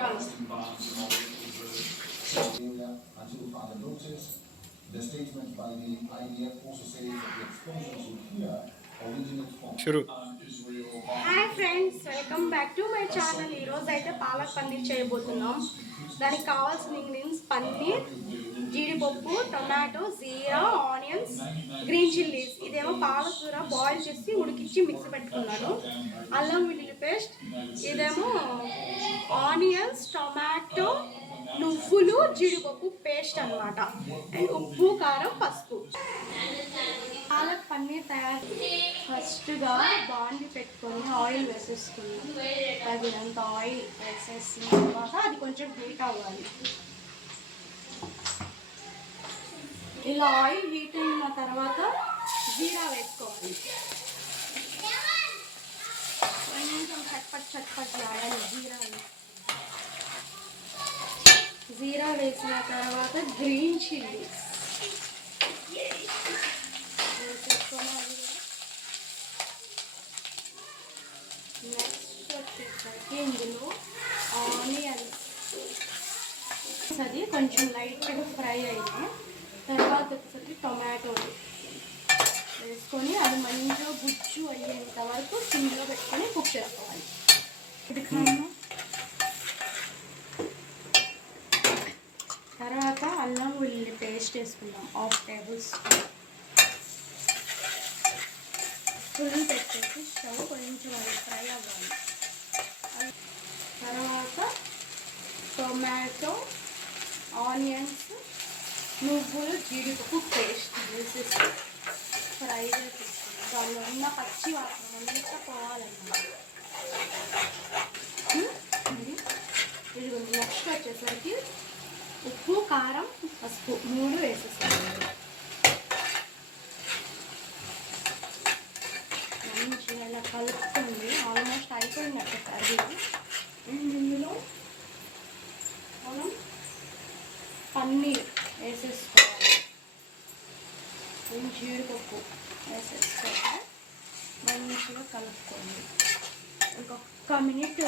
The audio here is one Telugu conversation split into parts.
The statement by the IDF also says that the explosions you hear originate from Israel. Hi friends, welcome back to my channel. ఈరోజు అయితే పాలక్ పన్నీర్ చేయబోతున్నాం. దానికి కావాల్సిన ఇంగ్రీడియంట్స్ పన్నీర్, జీడిపప్పు, టొమాటో, జీరా, ఆనియన్స్, గ్రీన్ చిల్లీస్. ఇదేమో పాలకూర బాయిల్ చేసి ఉడికించి మిక్సీ పెట్టుకున్నాను. అల్లం వెల్లుల్లి పేస్ట్, ఇదేమో ఆనియన్స్, టొమాటో, నువ్వులు, జీడిపప్పు పేస్ట్ అన్నమాట. అండ్ ఉప్పు, కారం, పసుపు. పాలక్ పన్నీర్ తయారు ఫస్ట్గా బాండి పెట్టుకొని ఆయిల్ వేసేసుకున్నాం. తగినంత ఆయిల్ వేసేసిన తర్వాత అది కొంచెం హీట్ అవ్వాలి. ఇలా ఆయిల్ హీట్ అయిన తర్వాత జీరా వేసుకోవాలి. కొంచెం చట్పట్ లాగాలి జీరా వేసిన తర్వాత గ్రీన్ చిల్లీస్ వేసేసుకోవాలి. నెక్స్ట్ వచ్చేసరికి ఇందులో ఆనియన్స్ అది కొంచెం లైట్గా ఫ్రై అయిన తర్వాత వచ్చేసరికి టొమాటోలు వేసుకొని అది మంచిగా గుజ్జు అయ్యేంత వరకు సిమ్లో పెట్టుకొని కుక్ చేసుకోవాలి. తర్వాత అల్లం వెల్లుల్లి పేస్ట్ వేసుకుందాం, 1/2 టేబుల్ స్పూన్. ఫుల్ పెట్టేసి స్టవ్ కొంచెం అది ఫ్రై అవ్వాలి. తర్వాత టొమాటో, ఆనియన్స్, నువ్వులు, జీడిపప్పు పేస్ట్ వేసేసి ఫ్రై చేసేసుకుంటాం. దానిలో ఉన్న పచ్చి వాసన అంతా పోవాలన్నమాట. ఇది నెక్స్ట్ వచ్చేసరికి ఉప్పు, కారం, పసుపు 3 వేసేసుకోవాలి. మంచిగా ఇలా కలుపుతుంది. ఆల్మోస్ట్ అయిపోయినట్టు కర్రీ. ఇందులో మనం పన్నీర్ వేసేసుకోవాలి. జీడిపప్పు వేసేసుకోవాలి. మంచిగా కలుపుకోండి. ఇంకొక మినిట్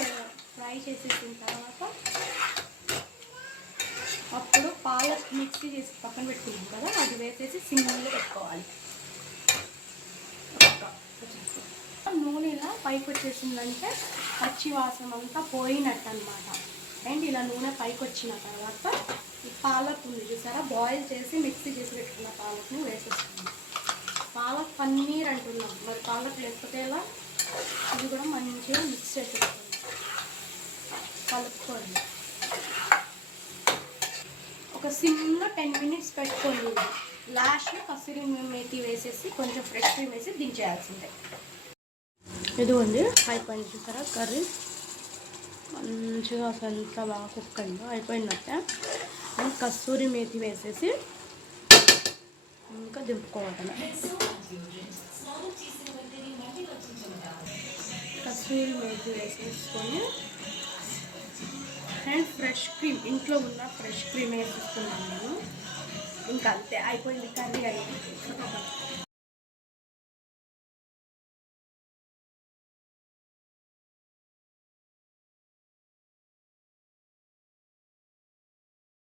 ఫ్రై చేసేసిన తర్వాత అప్పుడు పాలక్ మిక్సీ చేసి పక్కన పెట్టుకున్నాం కదా, అది వేసేసి సిమ్లో పెట్టుకోవాలి. నూనె ఇలా పైకి వచ్చేసిందంటే పచ్చి వాసన అంతా పోయినట్టు అనమాట. అండ్ ఇలా నూనె పైకి వచ్చిన తర్వాత ఈ పాలక్ ఉంది చూసారా, బాయిల్ చేసి మిక్సీ చేసి పెట్టుకున్న పాలక్ని వేసేస్తున్నాం. పాలక్ పన్నీర్ అంటున్నాం, మరి పాలక్ లేకపోతే ఎలా? ఇది కూడా మంచిగా మిక్స్ చేసేస్తుంది. కలుపుకోండి. ఒక సిమ్లో 10 మినిట్స్ పెట్టుకోండి. లాస్ట్లో కసూరి మేతి వేసేసి కొంచెం ఫ్రెష్ క్రీమ్ వేసి దించేయాల్సిందే. ఇది ఉంది అయిపోయింది చూసారా కర్రీ. మంచిగా అసలు ఎంత బాగా కుక్ అయిందో అయిపోయినట్టే. కస్తూరి మేతి వేసేసి ఇంకా దింపుకోవాలి. కస్తూరి మేతి వేసేసుకొని అండ్ ఫ్రెష్ క్రీమ్, ఇంట్లో ఉన్న ఫ్రెష్ క్రీమ్ వేసేసుకున్నాను నేను. ఇంకా అంతే అయిపోయింది కర్రీ. అయింది.